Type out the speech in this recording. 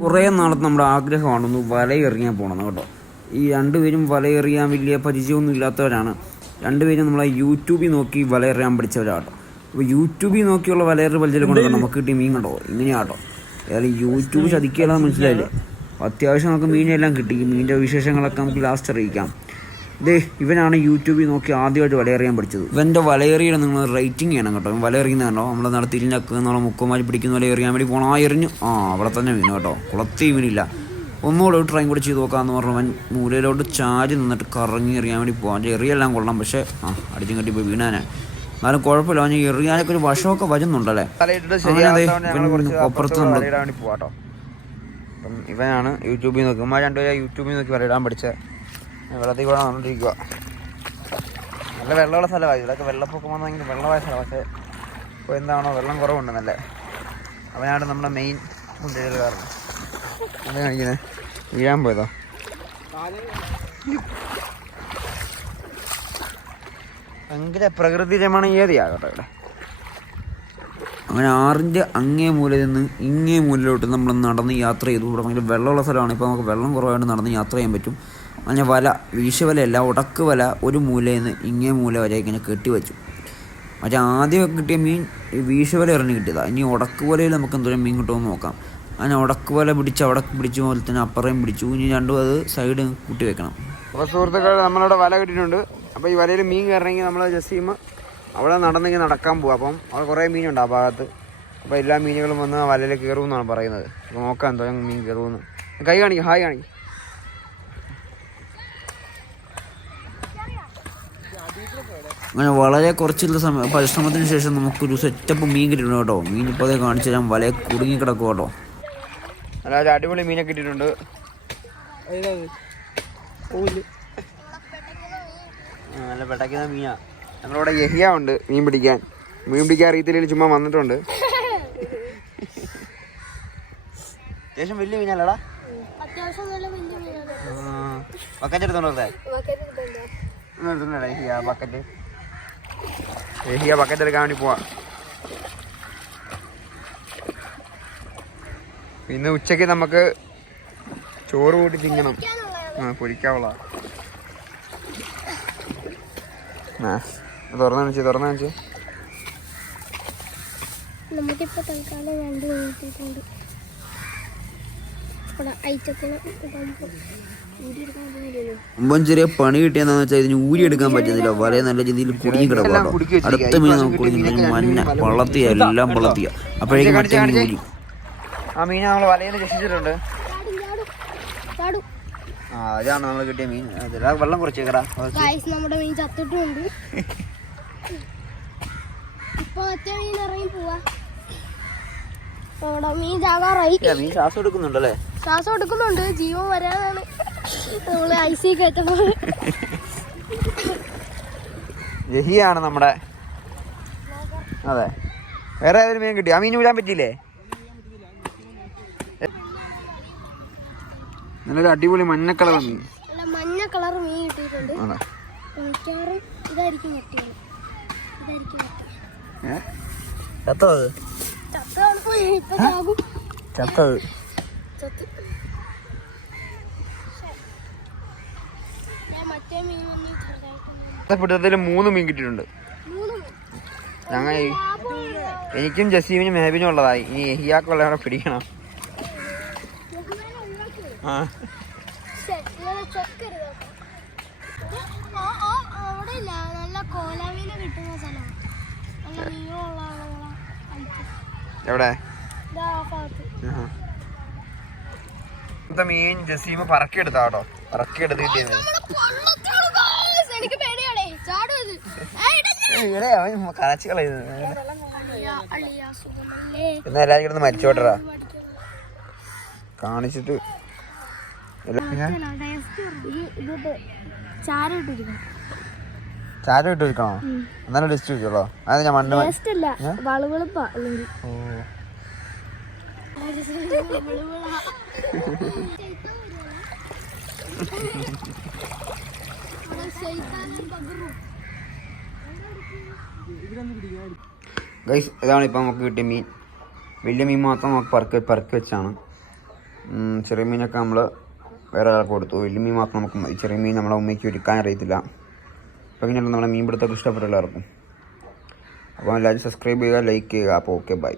കുറേ നാളത്തെ നമ്മുടെ ആഗ്രഹമാണ് ഒന്ന് വലയെറിയാൻ പോകണം കേട്ടോ. ഈ രണ്ടുപേരും വലയെറിയാൻ വലിയ പരിചയമൊന്നും ഇല്ലാത്തവരാണ്. രണ്ടുപേരും നമ്മളെ യൂട്യൂബിൽ നോക്കി വലയെറിയാൻ പഠിച്ചവരാട്ടോ. അപ്പോൾ യൂട്യൂബിൽ നോക്കിയുള്ള വലയെറി പരിചയം കൊണ്ട് നമുക്ക് കിട്ടിയ മീൻ കണ്ടോ ഇങ്ങനെയാട്ടോ. ഏതായാലും യൂട്യൂബ് ചതിക്കുകയെല്ലാം മനസ്സിലായില്ലേ. അത്യാവശ്യം നമുക്ക് മീനെല്ലാം കിട്ടി. മീനിൻ്റെ വിശേഷങ്ങളൊക്കെ നമുക്ക് ലാസ്റ്റ് അറിയിക്കാം. ഇവനാണ് യൂട്യൂബിൽ നോക്കി ആദ്യമായിട്ട് വലയെറിയാൻ പഠിച്ചത്. ഇവൻ്റെ വലയെറിയുടെ നിങ്ങൾ റേറ്റിംഗ് ചെയ്യണം കേട്ടോ. വലയെറിയുന്നത് കണ്ടോ, നമ്മളെ നാളെ തിരിഞ്ഞക്ക് നമ്മളെ മുക്കുമാരി പിടിക്കുന്ന വല എറിയാൻ വേണ്ടി പോകണം. എറിഞ്ഞു അവിടെ തന്നെ വീണു കേട്ടോ. കുളത്തി വീണില്ല. ഒന്നുകൂടെ ഒരു ട്രൈം കൂടെ ചെയ്ത് നോക്കാമെന്ന് പറഞ്ഞു അവൻ മൂലയിലോട്ട് ചാരി നിന്നിട്ട് കറങ്ങി എറിയാൻ വേണ്ടി പോകാൻ. എറിയെല്ലാം കൊള്ളാം, പക്ഷേ അടിച്ചും കെട്ടി പോയി വീണാനെ. എന്നാലും കുഴപ്പമില്ല, അവന് എറിയാനൊക്കെ ഒരു വശമൊക്കെ വരുന്നുണ്ടല്ലേ. അപ്പുറത്ത് നമ്മൾ പോവാട്ടോ. അപ്പം ഇവനാണ് യൂട്യൂബിൽ നോക്കി. ഉമ്മ രണ്ടുപേരും യൂട്യൂബിൽ നോക്കി വലയിടാൻ പഠിച്ച. വെള്ളത്തിൽ കൂടെ നടന്നിരിക്കുക. നല്ല വെള്ളമുള്ള സ്ഥലമായി. ഇവിടെയൊക്കെ വെള്ളപ്പൊക്കം വന്നെങ്കിൽ വെള്ളമായ സ്ഥലം. പക്ഷേ ഇപ്പോൾ എന്താണോ വെള്ളം കുറവുണ്ടെന്നല്ലേ. അവനാണ് നമ്മുടെ മെയിൻ കാരണം. എന്താ കാണിക്കുന്നത്? വീഴാൻ പോയതോ? ഭയങ്കര പ്രകൃതി രമണീയതയാകട്ടെ ഇവിടെ. അങ്ങനെ ആറിൻ്റെ അങ്ങേ മൂലയിൽ നിന്ന് ഇങ്ങേ മൂലയിലോട്ട് നമ്മൾ നടന്ന് യാത്ര ചെയ്തു. ഇവിടെ ഭയങ്കര വെള്ളമുള്ള സ്ഥലമാണ്. ഇപ്പോൾ നമുക്ക് വെള്ളം കുറവായിട്ട് നടന്ന് യാത്ര ചെയ്യാൻ പറ്റും. അങ്ങനെ വല, വീശുവലയല്ല, ഉടക്ക് വല ഒരു മൂലയിൽ നിന്ന് ഇങ്ങേ മൂല വരെ ഇങ്ങനെ കെട്ടിവെച്ചു. മറ്റേ ആദ്യമൊക്കെ കിട്ടിയ മീൻ വീശുവല എറിഞ്ഞ് കിട്ടിയതാണ്. ഇനി ഉടക്ക് വലയിൽ നമുക്ക് എന്തോരം മീൻ കിട്ടുമെന്ന് നോക്കാം. അങ്ങനെ ഉടക്ക് വല പിടിച്ച് അവിടെ പിടിച്ച പോലെ തന്നെ അപ്പുറയും പിടിച്ചു. ഇനി രണ്ടും അത് സൈഡ് കൂട്ടി വെക്കണം. അപ്പോൾ സുഹൃത്തുക്കൾ, നമ്മളിവിടെ വല കിട്ടിയിട്ടുണ്ട്. അപ്പോൾ ഈ വലയിൽ മീൻ കയറണമെങ്കിൽ നമ്മൾ ജസ്റ്റ് ചെയ്യുമ്പോൾ അവിടെ നടന്നെങ്കിൽ നടക്കാൻ പോകും. അപ്പം അവിടെ കുറേ മീനുണ്ട് ആ ഭാഗത്ത്. അപ്പോൾ എല്ലാ മീനുകളും വന്ന് വലയിൽ കയറുമെന്നാണ് പറയുന്നത്. അപ്പോൾ നോക്കാം എന്തോ മീൻ കയറുമെന്ന്. കൈ കാണിക്കും, ഹായ് കാണിക്കും. അങ്ങനെ വളരെ കുറച്ചുള്ള പരിശ്രമത്തിന് ശേഷം നമുക്കൊരു സെറ്റപ്പ് മീൻ കിട്ടിയിട്ടുണ്ട് കേട്ടോ. മീൻ ഇപ്പോൾ അതേ കാണിച്ചു തരാം. വലയെ കുടുങ്ങി കിടക്കും കേട്ടോ. നല്ല അടിപൊളി മീനൊക്കെ കിട്ടിയിട്ടുണ്ട്. നല്ല പെട്ടക്കുന്ന മീനാ. ഞങ്ങളിവിടെ യഹിയ ഉണ്ട് മീൻ പിടിക്കാൻ. മീൻ പിടിക്കാൻ അറിയത്തില്ലെങ്കിൽ ചുമ്മാ വന്നിട്ടുണ്ട്. അത്യാവശ്യം വലിയ മീനല്ലടാ. ബക്കറ്റ് എടുത്തോണ്ടോ? ബക്കറ്റ് ബക്കറ്റ് എടുക്കാൻ വേണ്ടി പോവാ. ഇന്ന് ഉച്ചക്ക് നമുക്ക് ചോറ് കൂട്ടി തിന്നണം. പൊരിക്കാവുള്ള തുറന്നു കാണിച്ചു. നമുക്കിപ്പോ തൽക്കാലം 2 കിട്ടിയിട്ടുണ്ട്. മുമ്പൻ ചെറിയ പണി കിട്ടിയെന്നു വെച്ചാൽ ഇതിന് ഊരി എടുക്കാൻ പറ്റുന്നില്ല. വല നല്ല രീതിയിൽ കുടുങ്ങി കിടക്കാം. അടുത്ത മീൻ നമുക്ക് കുടുങ്ങി മഞ്ഞ പള്ളത്തിയ എല്ലാം പള്ളത്തിയ. അപ്പോഴേക്കും മറ്റേ മീൻ ഊരി. ആ മീൻ നമ്മൾ വലയിൽ രക്ഷിച്ചിട്ടുണ്ട്. അതാണ് നമ്മൾ കിട്ടിയ മീൻ. വെള്ളം കുറച്ചേക്കടാ. നമ്മുടെ മീൻ ചത്തിട്ടുണ്ട്. ഇപ്പൊ ഒറ്റ മീൻ ഇറങ്ങി പോവാ. മീൻ ചാകാറായി. മീൻ ശ്വാസം എടുക്കുന്നുണ്ടല്ലേ? ശ്വാസം എടുക്കുന്നുണ്ട്. ജീവൻ വരാനാണ് നമ്മള് ഐസി കയറ്റപ്പോൾ. ജഹിയാണ് നമ്മുടെ. അതെ, വേറെ ഏതൊരു മീൻ കിട്ടി? ആ മീൻ വിടാൻ പറ്റിയില്ലേ? നല്ലൊരു അടിപൊളി മഞ്ഞ കളർ മീൻ. മഞ്ഞ കളർ മീൻ കിട്ടിയിട്ടുണ്ട്. മിക്കവാറും ഇതായിരിക്കും കിട്ടിയത്. ചത്തത് പിടുത്തത്തിൽ 3 മീൻ കിട്ടിയിട്ടുണ്ട്. ഞങ്ങൾ എനിക്കും ജസീമിനും മെഹബിനും ഉള്ളതായി. ഇനി എഹിയാക്കുള്ള അവിടെ പിടിക്കണം. എവിടെ മീൻ ജസീമ പറക്കിയെടുത്താ കേട്ടോ. പറക്കിയെടുത്ത് കിട്ടിയത് കരച്ചു കളയുന്നത്. എന്നാ എല്ലാരും കിടന്ന് മരിച്ചോട്ടറാ കാണിച്ചിട്ട്. ചാരം ഇട്ട് വെക്കണോ? എന്നാലും ടെസ്റ്റ് വെച്ചോളോ. അത് ഞാൻ മണ്ണ് ഗൈസ്, ഇതാണ് ഇപ്പം നമുക്ക് കിട്ടിയ മീൻ. വലിയ മീൻ മാത്രം നമുക്ക് പറക്കി വെച്ചാണ്. ചെറിയ മീനൊക്കെ നമ്മൾ വേറെ ആൾക്ക് കൊടുത്തു. വലിയ മീൻ മാത്രം നമുക്ക് മതി. ചെറിയ മീൻ നമ്മളെ ഉമ്മയ്ക്ക് ഒരുക്കാൻ അറിയത്തില്ല. അപ്പോൾ ഇങ്ങനെയുള്ള നമ്മളെ മീൻ പിടുത്തൊക്കെ ഇഷ്ടപ്പെട്ട എല്ലാവർക്കും. അപ്പോൾ എല്ലാവരും സബ്സ്ക്രൈബ് ചെയ്യുക, ലൈക്ക് ചെയ്യുക. അപ്പോൾ ഓക്കെ, ബൈ.